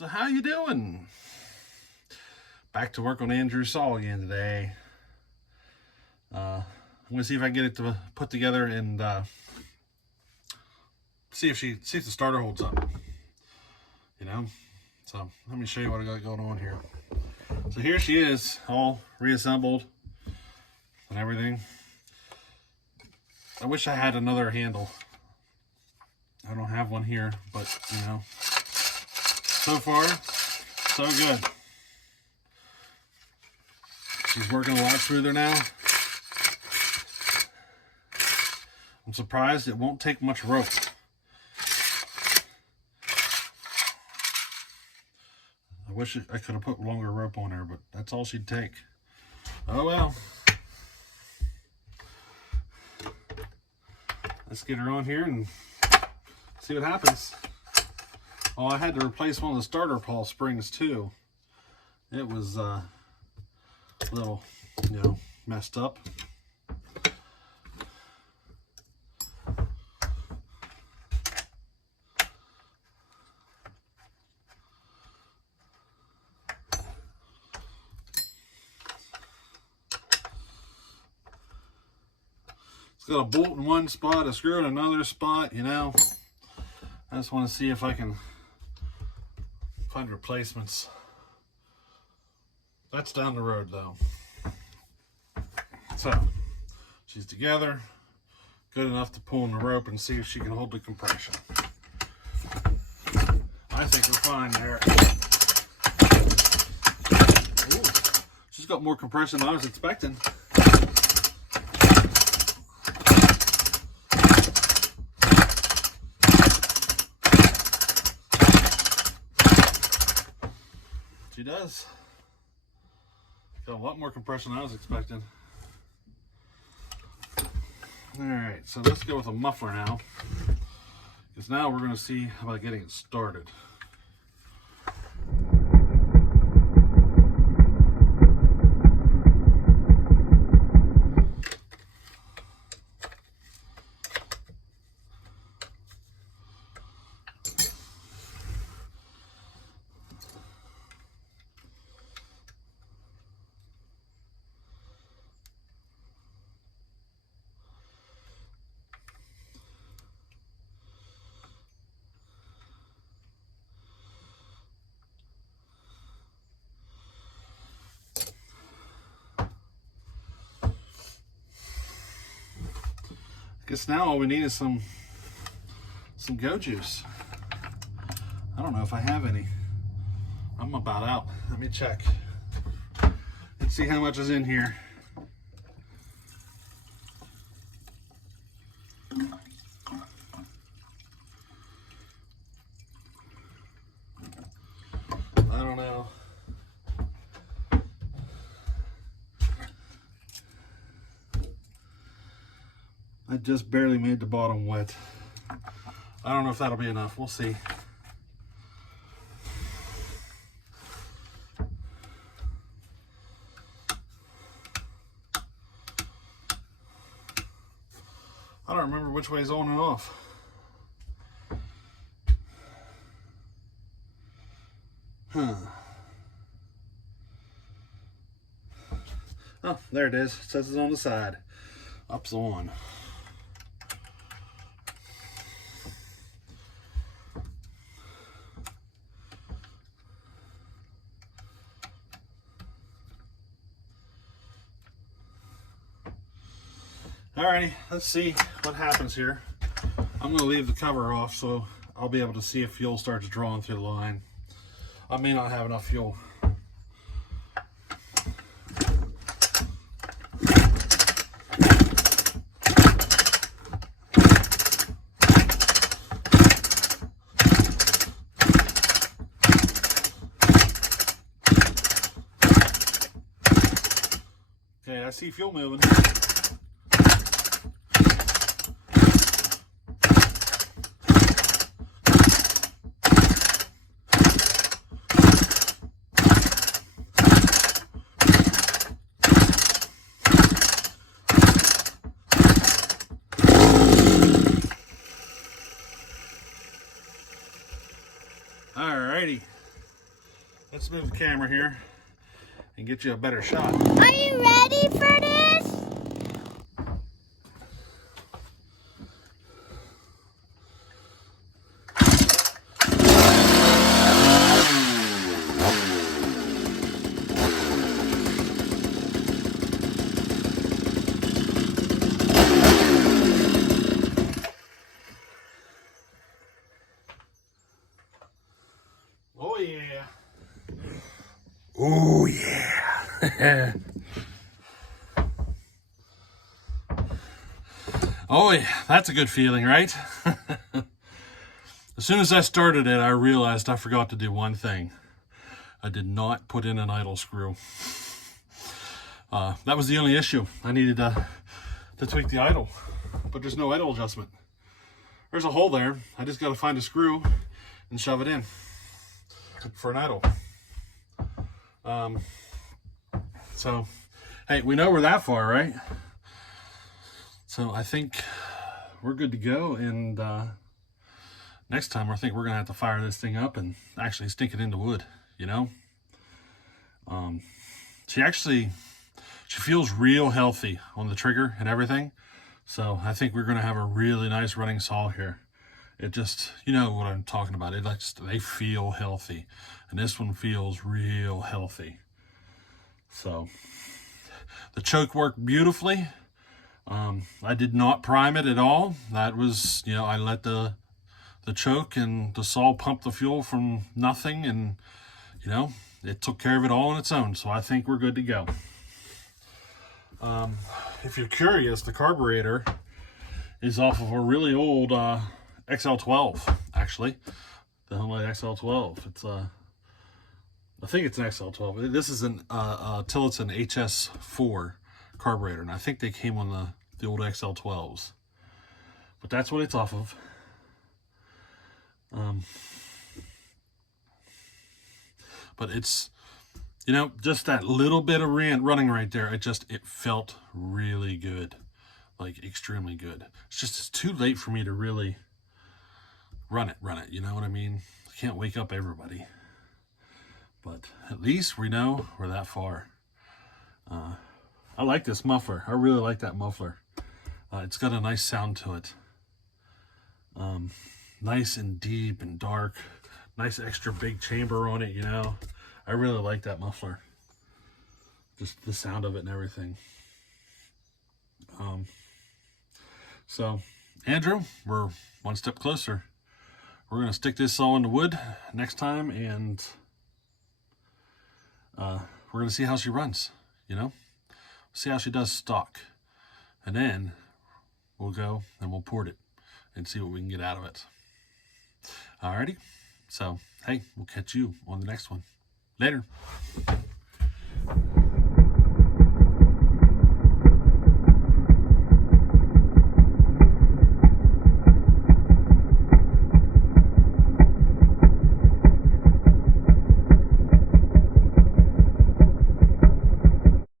So how you doing? Back to work on Andrew's saw again today. I'm gonna see if I can get it to put together and see if the starter holds up. You know, so let me show you what I got going on here. So here she is, all reassembled and everything. I wish I had another handle. I don't have one here, but you know, so far, so good. She's working a lot smoother now. I'm surprised it won't take much rope. I wish I could have put longer rope on her, but that's all she'd take. Oh well. Let's get her on here and see what happens. Oh, I had to replace one of the starter pawl springs too. It was a little, messed up. It's got a bolt in one spot, a screw in another spot, I just want to see if I can find replacements. That's down the road though. So, she's together, good enough to pull on the rope and see if she can hold the compression. I think we're fine there. Ooh, she's got more compression than I was expecting. She does. Got a lot more compression than I was expecting. Alright, so let's go with a muffler now. Because now we're going to see about getting it started. Guess now all we need is some go juice. I don't know if I have any. I'm about out. Let me check. Let's see how much is in here. I don't know. I just barely made the bottom wet. I don't know if that'll be enough. We'll see. I don't remember which way is on and off. Oh, there it is. It says it's on the side. Up's on. Alrighty, let's see what happens here. I'm going to leave the cover off so I'll be able to see if fuel starts drawing through the line. I may not have enough fuel. Okay, I see fuel moving. Alrighty. let's move the camera here and get you a better shot. Are you ready for this? Oh yeah. Oh yeah. Oh yeah, that's a good feeling, right? As soon as I started it, I realized I forgot to do one thing. I did not put in an idle screw. That was the only issue. I needed to tweak the idle, but there's no idle adjustment. There's a hole there. I just got to find a screw and shove it in for an idle. So, hey, we know we're that far, right? So I think we're good to go, and next time I think we're gonna have to fire this thing up and actually stick it into wood, you know? She feels real healthy on the trigger and everything. So I think we're gonna have a really nice running saw here. It just, you know what I'm talking about. They feel healthy, and this one feels real healthy. So the choke worked beautifully. I did not prime it at all. That was, you know, I let the choke and the saw pump the fuel from nothing, and, you know, it took care of it all on its own. So I think we're good to go. If you're curious, the carburetor is off of a really old XL12, actually. The Hyundai XL12. It's I think it's an XL12. This is an Tillotson HS4 carburetor, and I think they came on the old XL12s. But that's what it's off of. But it's, you know, just that little bit of running right there, it felt really good. Like, extremely good. It's too late for me to really run it, you know what I mean? I can't wake up everybody. But at least we know we're that far. I like this muffler. I really like that muffler. It's got a nice sound to it. Nice and deep and dark. Nice extra big chamber on it, you know. I really like that muffler. Just the sound of it and everything. So, Andrew, we're one step closer. We're going to stick this saw into wood next time, and we're going to see how she runs, you know. See how she does stock. And then we'll go and we'll port it and see what we can get out of it. Alrighty. So, hey, we'll catch you on the next one. Later.